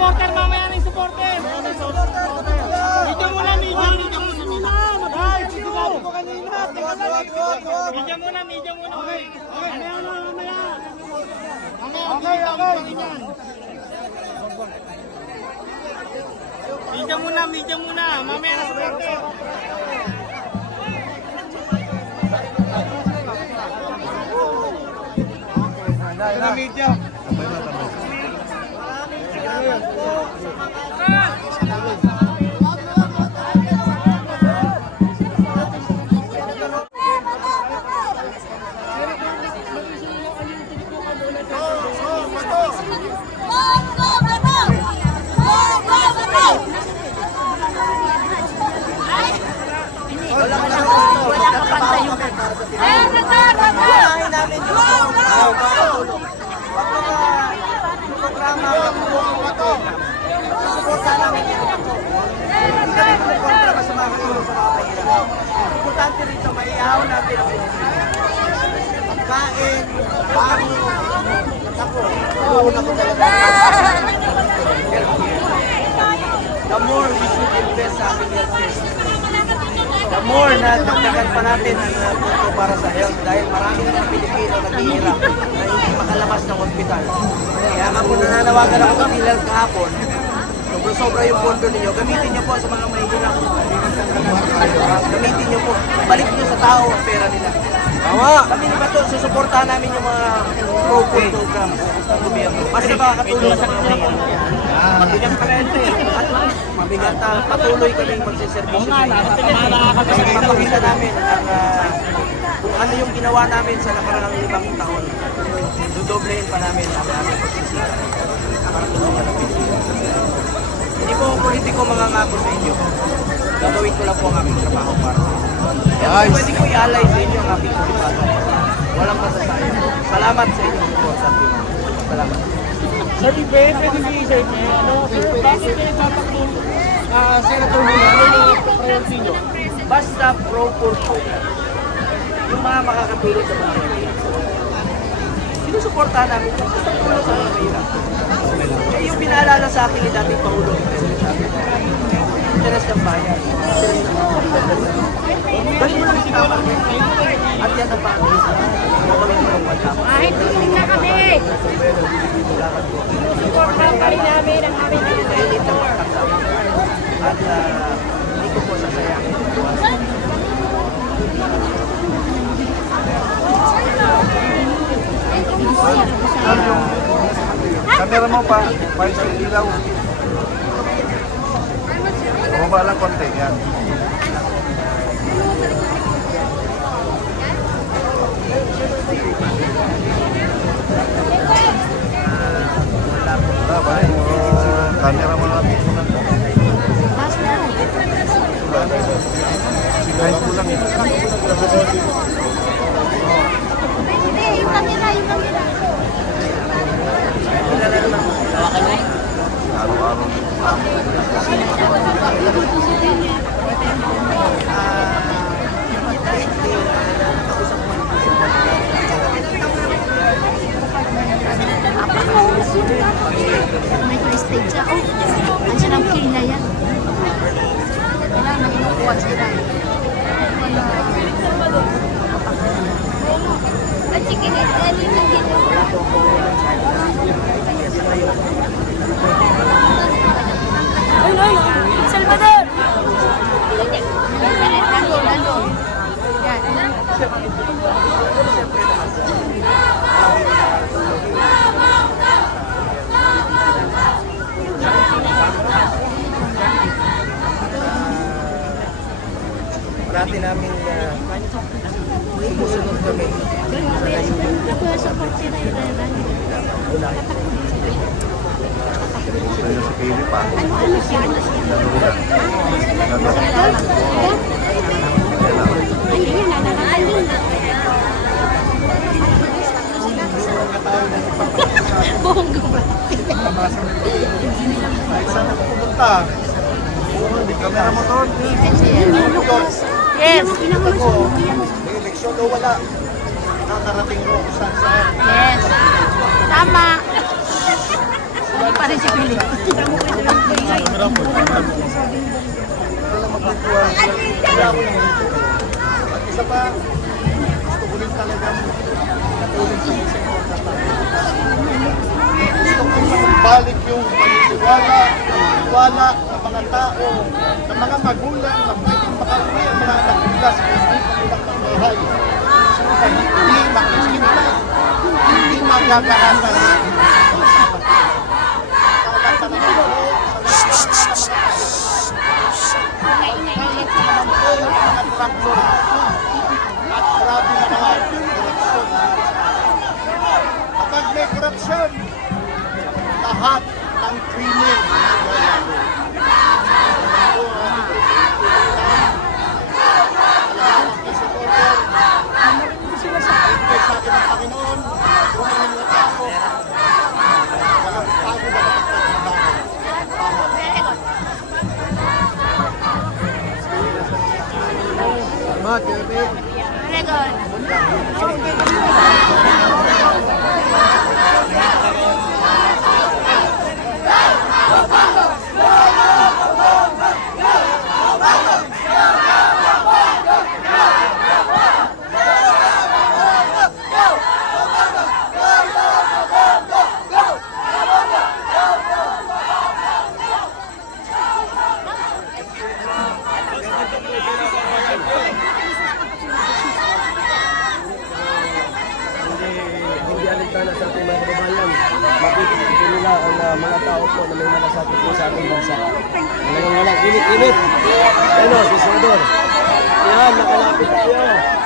supporter, mamaya na yung supporter. Dito muna, medyo, dito muna. Medyo muna, medyo muna. Okay, okay. Mamaya na, mamaya. Okay, okay. Medyo muna, medyo muna. Mamaya na supporter. Medyo muna, medyo. Pagkain, bago, ako, una ko talaga. The more we should invest sa ating health system, the more na dagdagan pa natin ang uh, punto para sa health dahil marami na mga Pilipino naghihirap na hindi makalabas ng ospital. Kaya nga po nananawagan ako sa PhilHealth kahapon, sobra-sobra yung pondo ninyo, gamitin nyo po sa mga mahihirap. Gamitin nyo po, balik nyo sa tao ang pera nila. Tama! Kami ni Bato, susuportahan namin yung mga pro-food programs ng gobyerno. Basta makakatulong sa mahihirap. Mabigat ka rin At mabigat na patuloy kaming magsiservisyo sa inyo. Kasi papakita namin ang, ah, kung ano yung ginawa namin sa nakaraang limang taon. Dudoblehin pa namin ang aming pagsisikap para tulungan ang. Hindi po politiko mga ngako sa inyo. Gagawin ko lang po ang aking trabaho para sa inyo. Kaya kung pwede ko i-alay sa inyo ang aking kulipado. Walang masasayang. Salamat sa sa atin. Salamat. Sir Ibe, pwede bigay sa inyo. Ano, sir, bakit kayo tatakbo? Ah, Senator Hula, ano yung priority nyo? Basta pro for program. Yung mga makakatulong sa mga mahirap. Sinusuportahan namin basta tulong sa mga mahirap. Eh, yung pinaalala sa akin ni dating Pangulo interes ng bayan. At yan ang pangis. Kahit hindi na kami, suportahan pa rin namin ang aming pagtama. At ah, hindi ko po sasayangin. Camera mo pa, pa sa ilaw. Bumaba lang konti, yan. Prestige siya. Oh, nandiyan ang kila yan. Wala, may inukuha sila. At sige, lang dito. Ay, ay, ay. Salvador! Nandun, nandun. Yan. Parati namin uh, sumusunod kami. Ako support sila yung Ayun si Pili pa. Ano, ano siya? Ano? Ay, ayun na, na. Bongga ba? Saan ako pumunta? Hindi camera mo to. Yes. May eleksyon solo wala. Nakarating ko kung saan saan. Yes. Tama. Hindi pa rin si Philip. At isa pa, gusto ko rin talaga natulog sa ko. Gusto ko balik yung panitiwala, panitiwala ng mga tao, ng mga magulang, ng mga pakakuya, mga sila sa hindi kanilang pamihay. Subukan hindi makikita, hindi magagahatan Oh, TV. Oregon. po na may malasakit po sa ating bansa. Walang walang init-init. Ano, si Sodor. Yan, nakalapit tayo.